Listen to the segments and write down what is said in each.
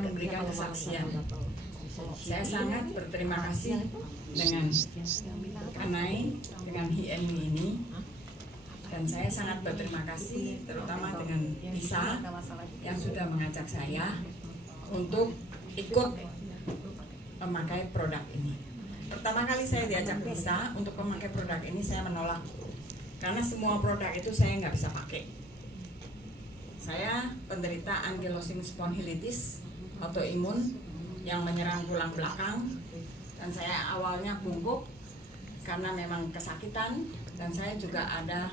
akan memberikan kesaksian. Saya sangat berterima kasih dengan Kanai, dengan HNU ini, dan saya sangat berterima kasih terutama dengan Lisa yang sudah mengajak saya untuk ikut memakai produk ini. Pertama kali saya diajak Lisa untuk memakai produk ini, saya menolak karena semua produk itu saya nggak bisa pakai. Saya penderita ankylosing spondylitis autoimun yang menyerang tulang belakang, dan saya awalnya bungkuk karena memang kesakitan, dan saya juga ada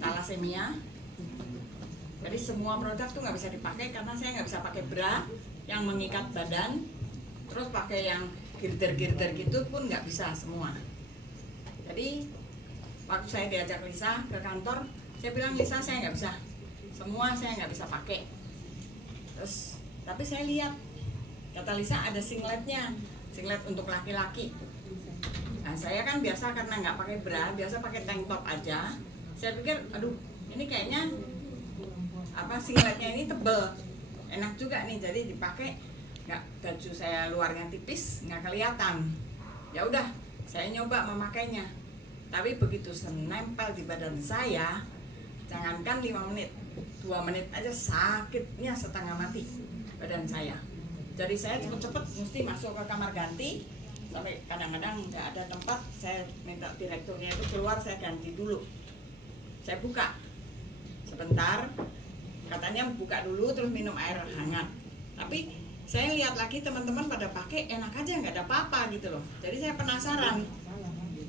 thalassemia. Jadi semua produk tuh nggak bisa dipakai karena saya nggak bisa pakai bra yang mengikat badan, terus pakai yang girder-girder gitu pun nggak bisa semua. Jadi waktu saya diajak Lisa ke kantor, saya bilang, Lisa, saya nggak bisa, semua saya nggak bisa pakai. Terus tapi saya lihat, kata Lisa, ada singletnya, singlet untuk laki-laki. Nah saya kan biasa karena nggak pakai bra, biasa pakai tank top aja. Saya pikir, aduh ini kayaknya singletnya ini tebel, enak juga nih, jadi dipakai, nggak, baju saya luarnya tipis, nggak kelihatan. Ya udah, saya nyoba memakainya. Tapi begitu nempel di badan saya, jangankan 5 menit, 2 menit aja sakitnya setengah mati badan saya. Jadi saya cepet-cepet mesti masuk ke kamar ganti, sampai kadang-kadang nggak ada tempat, saya minta direkturnya itu keluar, saya ganti dulu. Saya buka sebentar, katanya buka dulu terus minum air hangat. Tapi saya lihat lagi teman-teman pada pakai, enak aja, nggak ada apa-apa gitu loh. Jadi saya penasaran,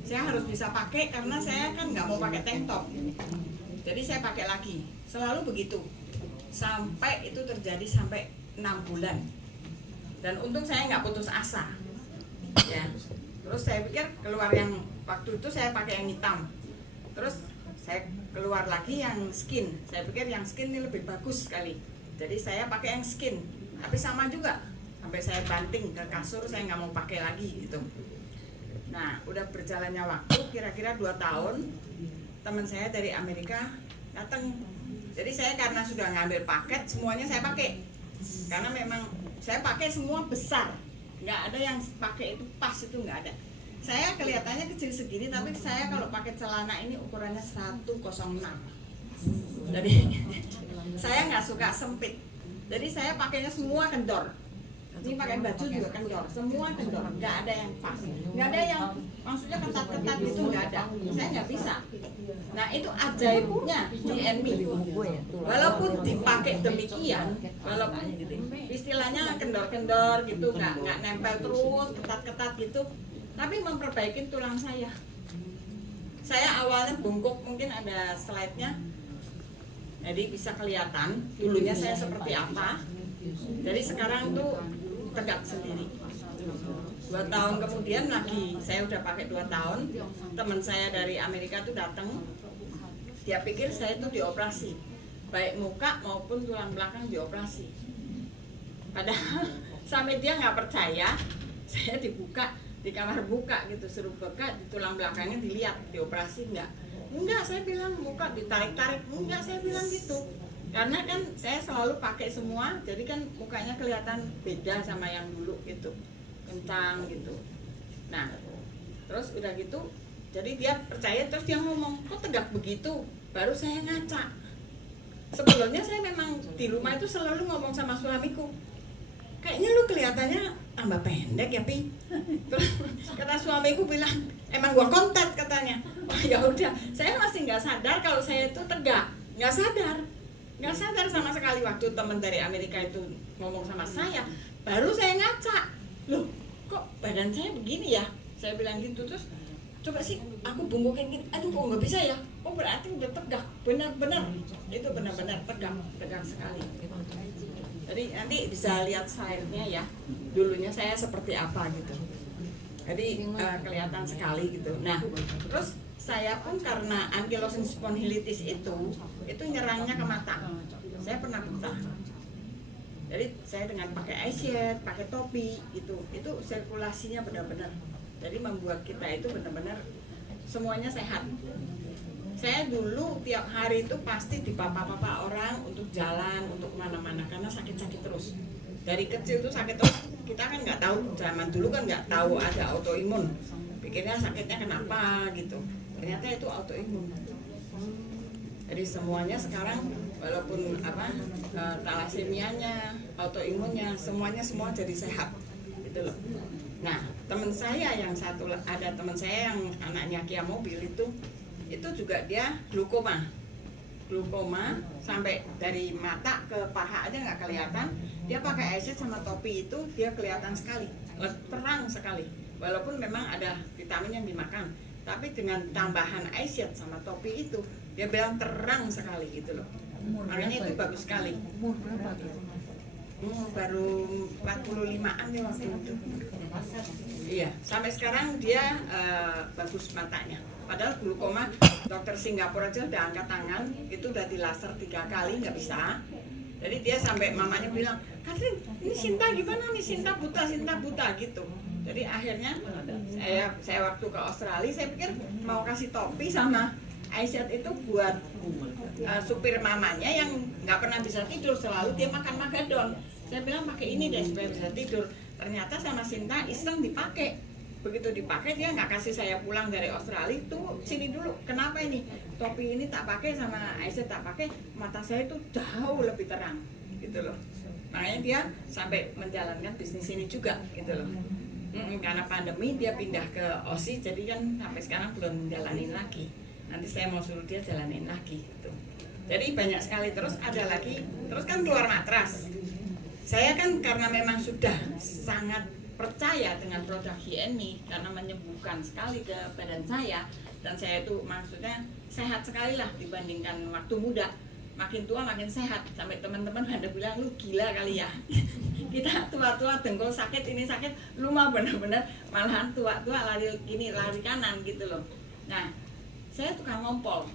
saya harus bisa pakai karena saya kan nggak mau pakai tank top. Jadi saya pakai lagi, selalu begitu, sampai itu terjadi sampai 6 bulan. Dan untung saya nggak putus asa, ya. Terus saya pikir keluar yang waktu itu saya pakai yang hitam, terus saya keluar lagi yang skin. Saya pikir yang skin ini lebih bagus sekali, jadi saya pakai yang skin. Tapi sama juga, sampai saya banting ke kasur, saya nggak mau pakai lagi gitu. Nah, udah berjalannya waktu, kira-kira 2 tahun, teman saya dari Amerika datang. Jadi saya karena sudah ngambil paket, semuanya saya pakai. Karena memang saya pakai semua besar, nggak ada yang pakai itu pas, itu nggak ada. Saya kelihatannya kecil segini, tapi saya kalau pakai celana ini ukurannya 106. Jadi saya nggak suka sempit. Jadi saya pakainya semua kendor. Ini pakai baju juga kendor, semua kendor, nggak ada yang pas, nggak ada yang maksudnya ketat-ketat gitu, nggak ada. Saya nggak bisa. Nah itu ajaibnya HNU. Walaupun dipakai demikian, walaupun istilahnya kendor-kendor gitu, nggak nempel terus, ketat-ketat gitu, tapi memperbaiki tulang saya. Saya awalnya bungkuk, mungkin ada slide-nya, jadi bisa kelihatan dulunya saya seperti apa. Jadi sekarang tuh tegak sendiri. 2 tahun kemudian lagi, saya udah pakai 2 tahun, teman saya dari Amerika tuh datang, dia pikir saya tuh dioperasi, baik muka maupun tulang belakang dioperasi. Padahal sampai dia nggak percaya, saya dibuka di kamar buka gitu, suruh buka di tulang belakangnya, dilihat dioperasi enggak, saya bilang muka ditarik-tarik, enggak, saya bilang gitu. Karena kan saya selalu pakai semua, jadi kan mukanya kelihatan beda sama yang dulu gitu, kencang gitu. Nah, terus udah gitu, jadi dia percaya, terus dia ngomong, kok tegak begitu? Baru saya ngaca. Sebelumnya saya memang di rumah itu selalu ngomong sama suamiku, kayaknya lu kelihatannya tambah pendek ya, Pi. Terus kata suamiku bilang, emang gua kontet katanya. Oh ya udah, saya masih nggak sadar kalau saya itu tegak, nggak sadar sama sekali. Waktu teman dari Amerika itu ngomong sama saya, baru saya ngaca, loh kok badan saya begini ya, saya bilang gitu. Terus coba sih aku bungkukin gini, aduh kok nggak bisa ya, oh berarti udah tegak, benar-benar itu benar-benar tegak sekali. Jadi nanti bisa lihat slide-nya ya, dulunya saya seperti apa gitu. Jadi kelihatan sekali gitu. Nah terus saya pun karena ankylosing spondylitis itu nyerangnya ke mata. Saya pernah buta. Jadi saya dengan pakai eye shade, pakai topi itu sirkulasinya benar-benar. Jadi membuat kita itu benar-benar semuanya sehat. Saya dulu tiap hari itu pasti dipapa-papa orang untuk jalan, untuk mana-mana karena sakit-sakit terus. Dari kecil tuh sakit terus. Kita kan nggak tahu, zaman dulu kan nggak tahu ada autoimun. Pikirnya sakitnya kenapa gitu. Ternyata itu autoimun. Jadi semuanya sekarang walaupun talasemianya, autoimunnya, semuanya semua jadi sehat gitu loh. Nah, teman saya yang satu, ada teman saya yang anaknya Kia mobil itu juga dia glukoma sampai dari mata ke paha aja nggak kelihatan. Dia pakai eyeshade sama topi itu dia kelihatan sekali, terang sekali. Walaupun memang ada vitamin yang dimakan, tapi dengan tambahan eyeshade sama topi itu dia bilang terang sekali gitu loh. Makanya itu bagus sekali. Baru 45-an ya waktu itu. Iya, sampai sekarang dia bagus matanya. Padahal glukoma, dokter Singapura aja udah angkat tangan, itu udah di laser 3 kali nggak bisa. Jadi dia sampai mamanya bilang, Katrin, ini Sinta gimana nih? Sinta buta gitu. Jadi akhirnya saya waktu ke Australia, saya pikir mau kasih topi sama eyeshade itu buat supir mamanya yang nggak pernah bisa tidur, selalu dia makan magadon. Saya bilang pakai ini deh supaya bisa tidur. Ternyata sama Sinta iseng dipakai. Begitu dipakai dia nggak kasih saya pulang dari Australia, tuh sini dulu. Kenapa ini? Topi ini tak pakai sama eyeshade tak pakai, mata saya itu jauh lebih terang gitu loh. Makanya dia sampai menjalankan bisnis ini juga gitu loh. Karena pandemi dia pindah ke Aussie, jadi kan sampai sekarang belum jalanin lagi. Nanti saya mau suruh dia jalanin lagi gitu. Jadi banyak sekali. Terus ada lagi, terus kan keluar matras. Saya kan karena memang sudah sangat percaya dengan produk HNME karena menyembuhkan sekali ke badan saya, dan saya itu maksudnya sehat sekali lah dibandingkan waktu muda. Makin tua makin sehat, sampai teman-teman pada bilang, lu gila kali ya. Kita tua-tua dengkul sakit, ini sakit, lu mah bener-bener malahan tua-tua lari kanan gitu loh. Nah, saya tukang ngompol.